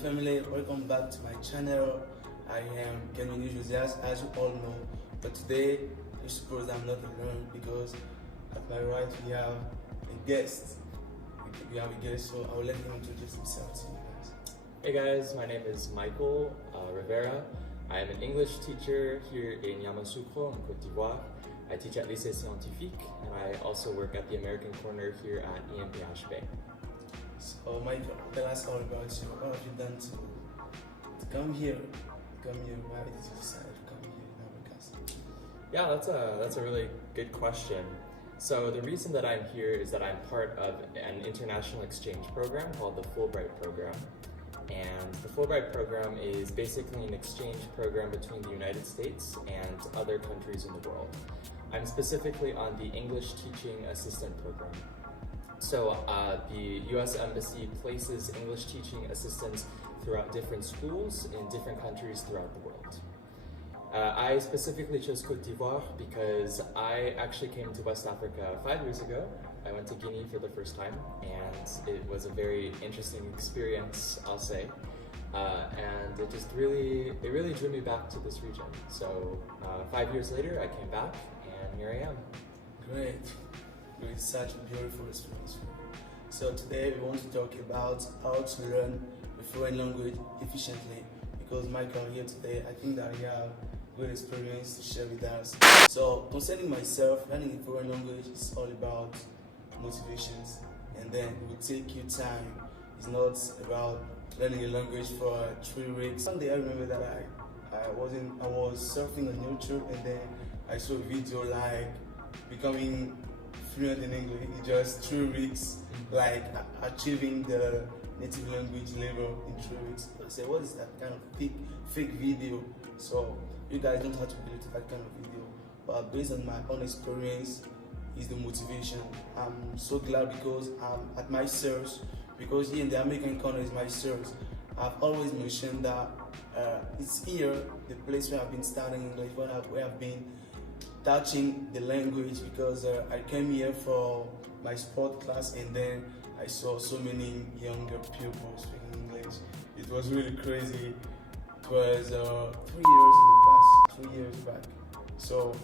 family, welcome back to my channel. I am Kenny Enthusiast, as you all know, but today you suppose I'm not alone because at my right we have a guest. So I will let him introduce himself to you guys. Hey guys, my name is Michael Rivera. I am an English teacher here in Yamoussoukro in Côte d'Ivoire. I teach at Lycée Scientifique and I also work at the American corner here at EMPHB. So Michael, tell us all about you. What have you done to come here? Why did you decide to come here in America? Yeah, that's a really good question. So the reason that I'm here is that I'm part of an international exchange program called the Fulbright Program. And the Fulbright Program is basically an exchange program between the United States and other countries in the world. I'm specifically on the English Teaching Assistant Program. So the US Embassy places English teaching assistants throughout different schools in different countries throughout the world. I specifically chose Côte d'Ivoire because I actually came to West Africa 5 years ago. I went to Guinea for the first time and it was a very interesting experience, I'll say. And it really drew me back to this region. So 5 years later I came back and here I am. Great. It's such a beautiful experience. So today we want to talk about how to learn a foreign language efficiently. Because Michael here today, I think that we have good experience to share with us. So concerning myself, learning a foreign language is all about motivations, and then it will take you time. It's not about learning a language for 3 weeks. One day I remember that I was surfing on YouTube and then I saw a video like becoming fluent in English in just 3 weeks, like achieving the native language level in 3 weeks. I said, what is that kind of fake video? So you guys don't have to believe that kind of video, but based on my own experience is the motivation. I'm so glad because I'm at my source, because here in the American corner is my source. I've always mentioned that it's here, the place where I've been studying English, where I've been touching the language, because I came here for my sport class and then I saw so many younger pupils speaking English. It was really crazy. It was 3 years in the past, 2 years back. So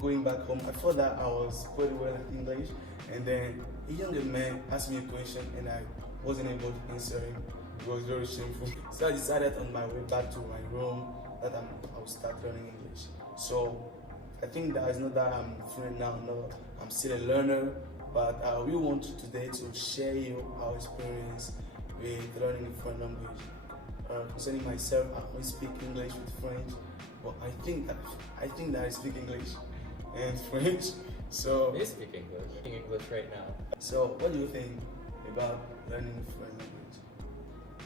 going back home, I thought that I was pretty well at English, and then a younger man asked me a question and I wasn't able to answer him. It was very shameful. So I decided on my way back to my room that I would start learning English. So I think that it's not that I'm fluent now, no, I'm still a learner, but we want today to share you our experience with learning a foreign language. Concerning myself, I only speak English with French, but I think that I speak English and French. So You speak English right now. So what do you think about learning a foreign language?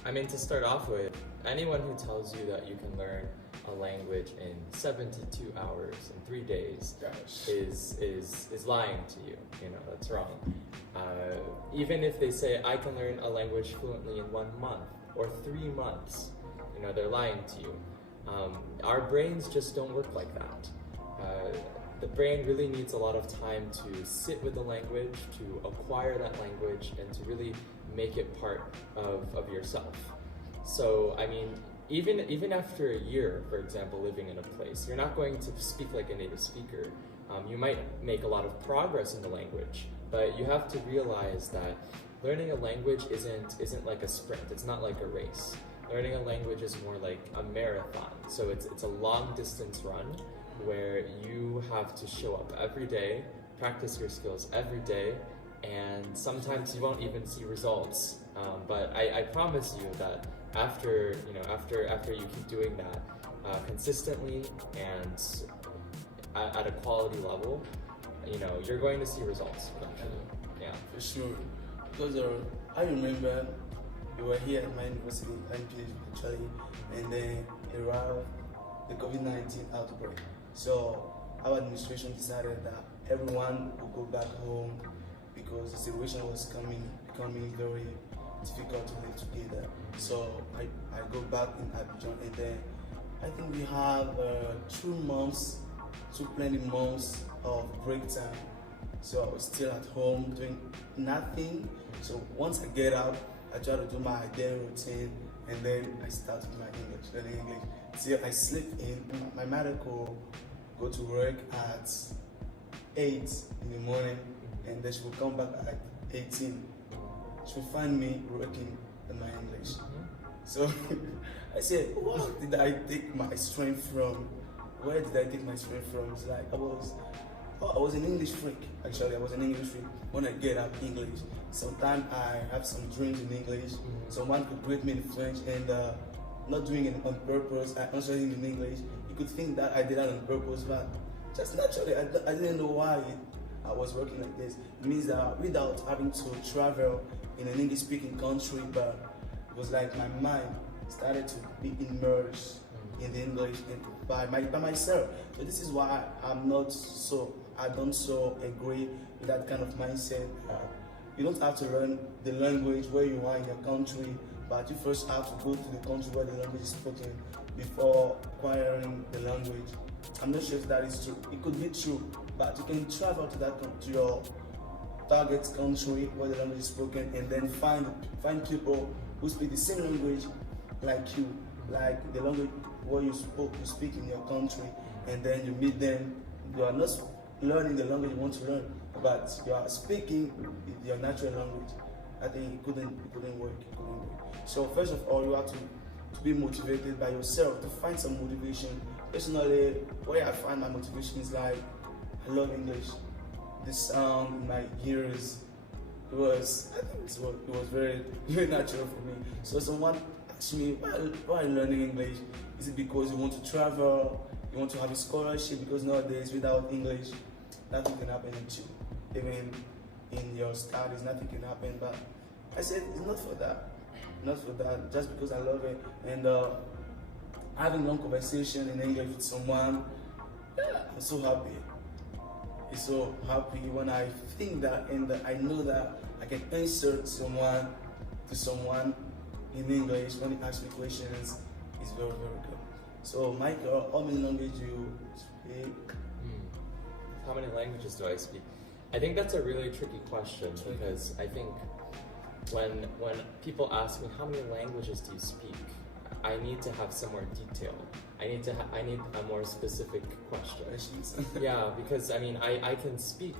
I mean, to start off with, anyone who tells you that you can learn a language in 72 hours in 3 days is lying to you. You know, that's wrong. Even if they say I can learn a language fluently in 1 month or 3 months, you know, they're lying to you. Our brains just don't work like that. The brain really needs a lot of time to sit with the language, to acquire that language, and to really make it part of yourself. So, I mean, even after a year, for example, living in a place, you're not going to speak like a native speaker. You might make a lot of progress in the language, but you have to realize that learning a language isn't like a sprint. It's not like a race. Learning a language is more like a marathon. So it's a long distance run where you have to show up every day, practice your skills every day, and sometimes you won't even see results. But I promise you that after you keep doing that consistently and at a quality level, you know, you're going to see results eventually. Yeah, for sure. Because I remember we were here at my university, actually, and then arrived the COVID-19 outbreak. So our administration decided that everyone would go back home because the situation was becoming very difficult to live together. So I go back in Abidjan, and then I think we have 2 plenty months of break time. So I was still at home doing nothing. So once I get out, I try to do my daily routine and then I started my English, learning English. See, I sleep in. My mother could go to work at 8 in the morning, and then she will come back at 18. She will find me working on my English. So I said, what did I take my strength from? Where did I take my strength from? It's like I was an English freak. Actually, I was an English freak. When I get up English, sometimes I have some dreams in English. Someone could greet me in French, and not doing it on purpose. I answered him in English. You could think that I did that on purpose, but just naturally, I didn't know why I was working like this. It means that without having to travel in an English-speaking country, but it was like my mind started to be immersed in the English and by myself. So this is why I don't so agree with that kind of mindset. You don't have to learn the language where you are in your country, but you first have to go to the country where the language is spoken before acquiring the language. I'm not sure if that is true. It could be true, but you can travel to your target country where the language is spoken, and then find people who speak the same language like you, like the language where you speak in your country, and then you meet them. You are not learning the language you want to learn, but you are speaking your natural language. I think it couldn't work. So first of all, you have to be motivated by yourself, to find some motivation. Personally, where I find my motivation is like, I love English. The sound in my ears, it was very, very natural for me. So someone asked me, why are you learning English? Is it because you want to travel? You want to have a scholarship? Because nowadays, without English, nothing can happen with you. Even in your studies, nothing can happen. But I said, it's not for that. Not for that, just because I love it. And having long conversation in English with someone, I'm so happy. It's so happy when I think that, and I know that I can answer someone in English when he asks me questions. It's very, very good. So, Michael, how many languages do you speak? How many languages do I speak? I think that's a really tricky question, because I think when people ask me how many languages do you speak, I need to have some more detail. I need a more specific question. Yeah, because I mean, I can speak,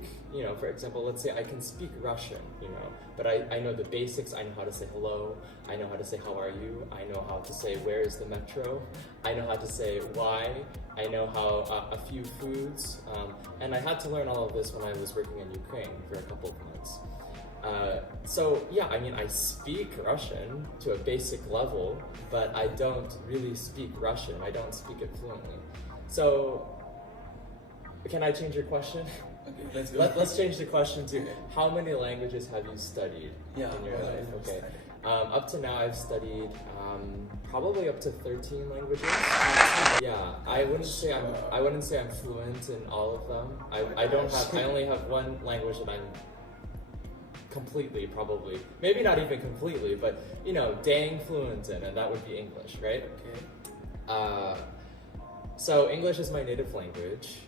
for example, let's say I can speak Russian, but I know the basics. I know how to say hello. I know how to say how are you. I know how to say where is the metro. I know how to say why. I know how a few foods. And I had to learn all of this when I was working in Ukraine for a couple of months. So yeah, I mean, I speak Russian to a basic level, but I don't really speak Russian. I don't speak it fluently. So, can I change your question? Okay, let's go. Let's change the question to how many languages have you studied in your life? Okay. Up to now, I've studied probably up to 13 languages. Yeah, I wouldn't say I'm fluent in all of them. I only have one language that I'm completely, probably, maybe not even completely, but dang fluent in, and that would be English, right? Okay. So English is my native language.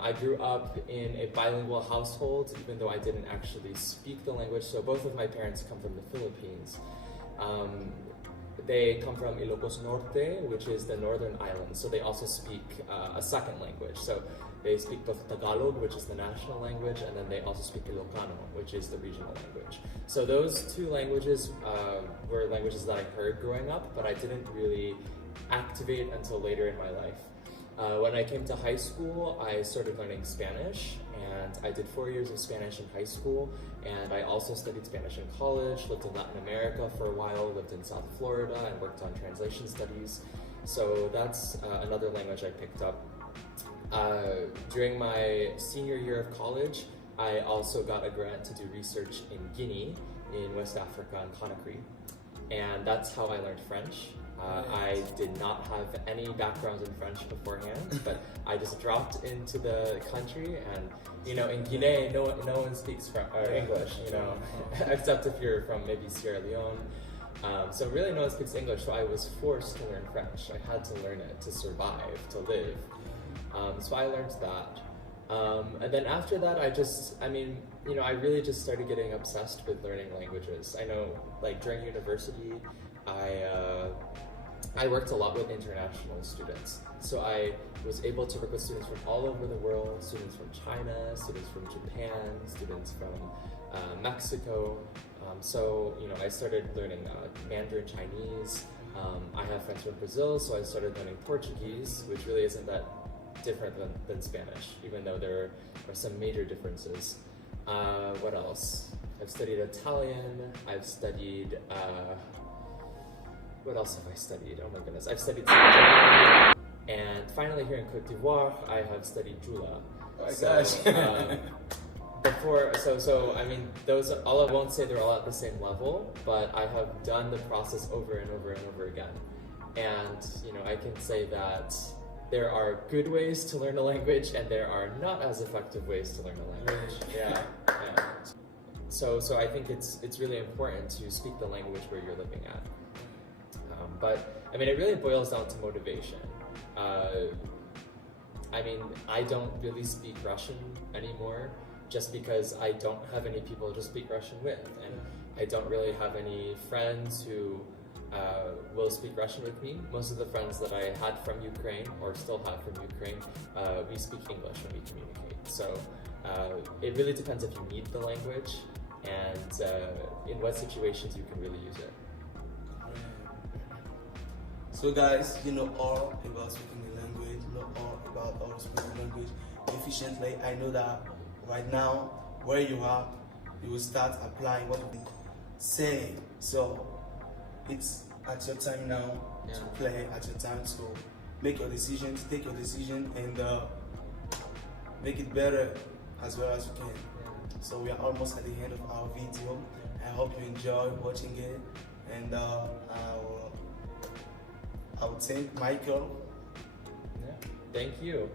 I grew up in a bilingual household, even though I didn't actually speak the language. So both of my parents come from the Philippines. They come from Ilocos Norte, which is the northern island. So they also speak a second language. So they speak both Tagalog, which is the national language, and then they also speak Ilocano, which is the regional language. So those two languages were languages that I heard growing up, but I didn't really activate until later in my life. When I came to high school, I started learning Spanish, and I did 4 years of Spanish in high school, and I also studied Spanish in college, lived in Latin America for a while, lived in South Florida, and worked on translation studies. So that's another language I picked up. During my senior year of college, I also got a grant to do research in Guinea, in West Africa, in Conakry, and that's how I learned French. I did not have any background in French beforehand, but I just dropped into the country, and in Guinea, no one speaks English, except if you're from maybe Sierra Leone. So really, no one speaks English. So I was forced to learn French. I had to learn it to survive, to live. So I learned that. And then after that, I really just started getting obsessed with learning languages. I know, like during university, I worked a lot with international students. So I was able to work with students from all over the world, students from China, students from Japan, students from Mexico. So, you know, I started learning Mandarin Chinese. I have friends from Brazil, so I started learning Portuguese, which really isn't that different than Spanish, even though there are some major differences. What else? I've studied Italian. I've studied, what else have I studied? Oh my goodness. I've studied German. And finally here in Côte d'Ivoire, I have studied Jula. Oh my gosh. So I mean, those, all I won't say they're all at the same level, but I have done the process over and over and over again. And, you know, I can say that there are good ways to learn a language and there are not as effective ways to learn a language. Yeah. So I think it's really important to speak the language where you're living at. But I mean, it really boils down to motivation. I mean, I don't really speak Russian anymore just because I don't have any people to speak Russian with, and I don't really have any friends who will speak Russian with me. Most of the friends that I had from Ukraine, or still have from Ukraine, we speak English when we communicate. So it really depends if you need the language and in what situations you can really use it. So guys, you know all about speaking the language, you know all about how to speak the language efficiently. I know that right now, where you are, you will start applying what we say. So it's at your time now to play, at your time to make your decisions, take your decision, and make it better as well as you can. So we are almost at the end of our video. I hope you enjoy watching it, and I would thank Michael. Yeah, thank you.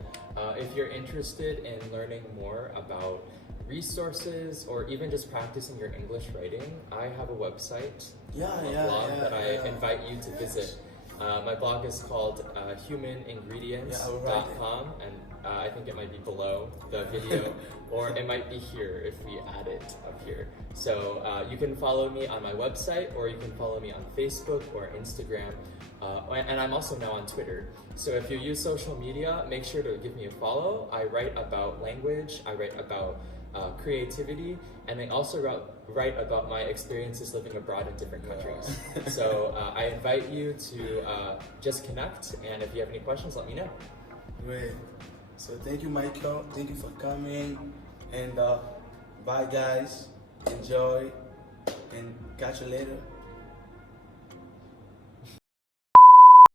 If you're interested in learning more about resources or even just practicing your English writing, I have a website, blog that I invite you to visit. My blog is called humaningredients.com, and I think it might be below the video, or it might be here if we add it up here. So you can follow me on my website, or you can follow me on Facebook or Instagram. And I'm also now on Twitter. So if you use social media, make sure to give me a follow. I write about language, I write about creativity, and I also write about my experiences living abroad in different countries. So I invite you to just connect, and if you have any questions, let me know. Great. So thank you, Michael. Thank you for coming. And bye, guys. Enjoy, and catch you later.